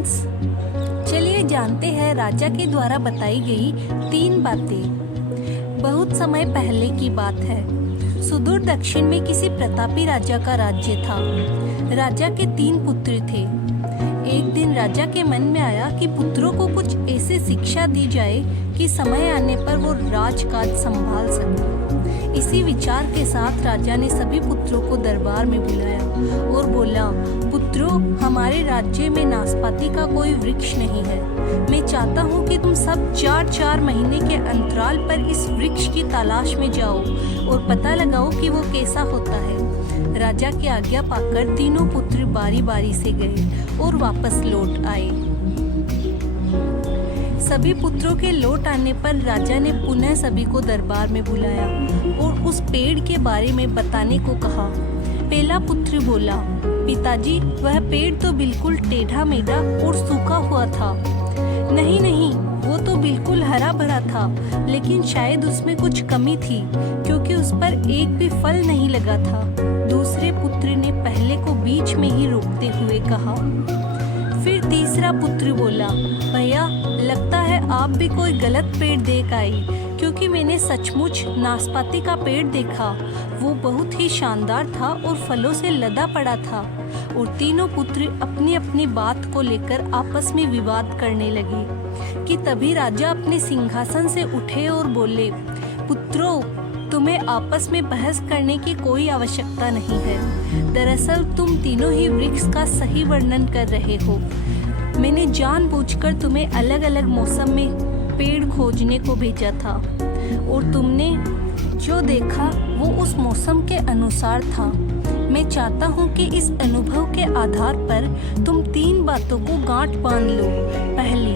Friends, चलिए जानते हैं राजा के द्वारा बताई गई 3 बातें। बहुत समय पहले की बात है। सुदूर दक्षिण में किसी प्रतापी राजा का राज्य था। राजा के 3 पुत्र थे। एक दिन राजा के मन में आया कि पुत्रों को कुछ ऐसी शिक्षा दी जाए कि समय आने पर वो राजकाज संभाल सके। इसी विचार के साथ राजा ने सभी पुत्रों को दरबार में बुलाया और बोला, पुत्रों, हमारे राज्य में नाशपाती का कोई वृक्ष नहीं है। मैं चाहता हूँ कि तुम सब 4-4 महीने के अंतराल पर इस वृक्ष की तलाश में जाओ और पता लगाओ कि वो कैसा होता है। राजा की आज्ञा पाकर तीनों पुत्र बारी बारी से गए और वापस लौट आए। सभी पुत्रों के लौट आने पर राजा ने पुनः सभी को दरबार में बुलाया और उस पेड़ के बारे में बताने को कहा। पहला पुत्र बोला, पिताजी, वह पेड़ तो बिल्कुल टेढ़ा मेढ़ा और सूखा हुआ था। नहीं नहीं, वो तो बिल्कुल हरा भरा था, लेकिन शायद उसमें कुछ कमी थी क्योंकि उस पर एक भी फल नहीं लगा था। दूसरे पुत्र ने पहले को बीच में ही रोकते हुए कहा। फिर तीसरा पुत्र बोला, भैया, लगता है आप भी कोई गलत पेड़ देख आए, क्योंकि मैंने सचमुच नाशपाती का पेड़ देखा। वो बहुत ही शानदार था और फलों से लदा पड़ा था। और तीनों पुत्र अपनी अपनी बात को लेकर आपस में विवाद करने लगे कि तभी राजा अपने सिंहासन से उठे और बोले, पुत्रों, तुम्हें आपस में बहस करने की कोई आवश्यकता नहीं है। दरअसल तुम तीनों ही वृक्ष का सही वर्णन कर रहे हो। मैंने जानबूझकर तुम्हें अलग अलग मौसम में पेड़ खोजने को भेजा था और तुमने जो देखा वो उस मौसम के अनुसार था। मैं चाहता हूँ कि इस अनुभव के आधार पर तुम 3 बातों को गांठ बांध लो। पहली,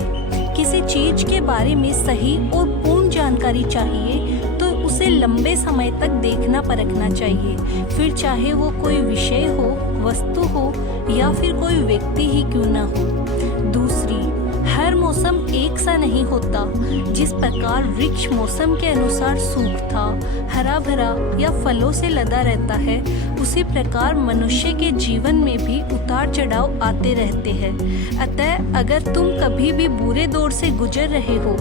किसी चीज के बारे में सही और पूर्ण जानकारी चाहिए तो उसे लंबे समय तक देखना परखना चाहिए, फिर चाहे वो कोई विषय हो, वस्तु हो या फिर कोई व्यक्ति ही क्यों ना हो। दूसरी, हर मौसम एक सा नहीं होता। जिस प्रकार वृक्ष मौसम के अनुसार सूखता, हरा भरा या फलों से लदा रहता है, उसी प्रकार मनुष्य के जीवन में भी उतार चढ़ाव आते रहते हैं। अतः अगर तुम कभी भी बुरे दौर से गुजर रहे हो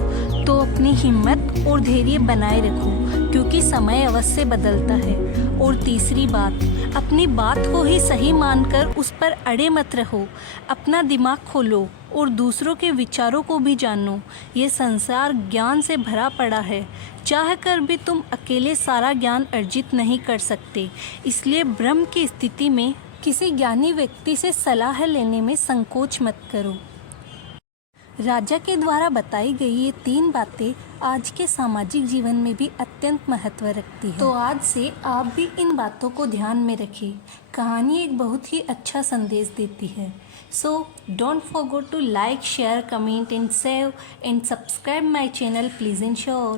तो अपनी हिम्मत और धैर्य बनाए रखो, क्योंकि समय अवश्य बदलता है। और तीसरी बात, अपनी बात को ही सही मानकर उस पर अड़े मत रहो। अपना दिमाग खोलो और दूसरों के विचारों को भी जानो। ये संसार ज्ञान से भरा पड़ा है। चाह कर भी तुम अकेले सारा ज्ञान अर्जित नहीं कर सकते। इसलिए ब्रह्म की स्थिति में किसी ज्ञानी व्यक्ति से सलाह लेने में संकोच मत करो। राजा के द्वारा बताई गई ये 3 बातें आज के सामाजिक जीवन में भी अत्यंत महत्व रखती है। तो आज से आप भी इन बातों को ध्यान में रखें। कहानी एक बहुत ही अच्छा संदेश देती है। So don't forget to like, share, comment and save and subscribe my channel, please ensure.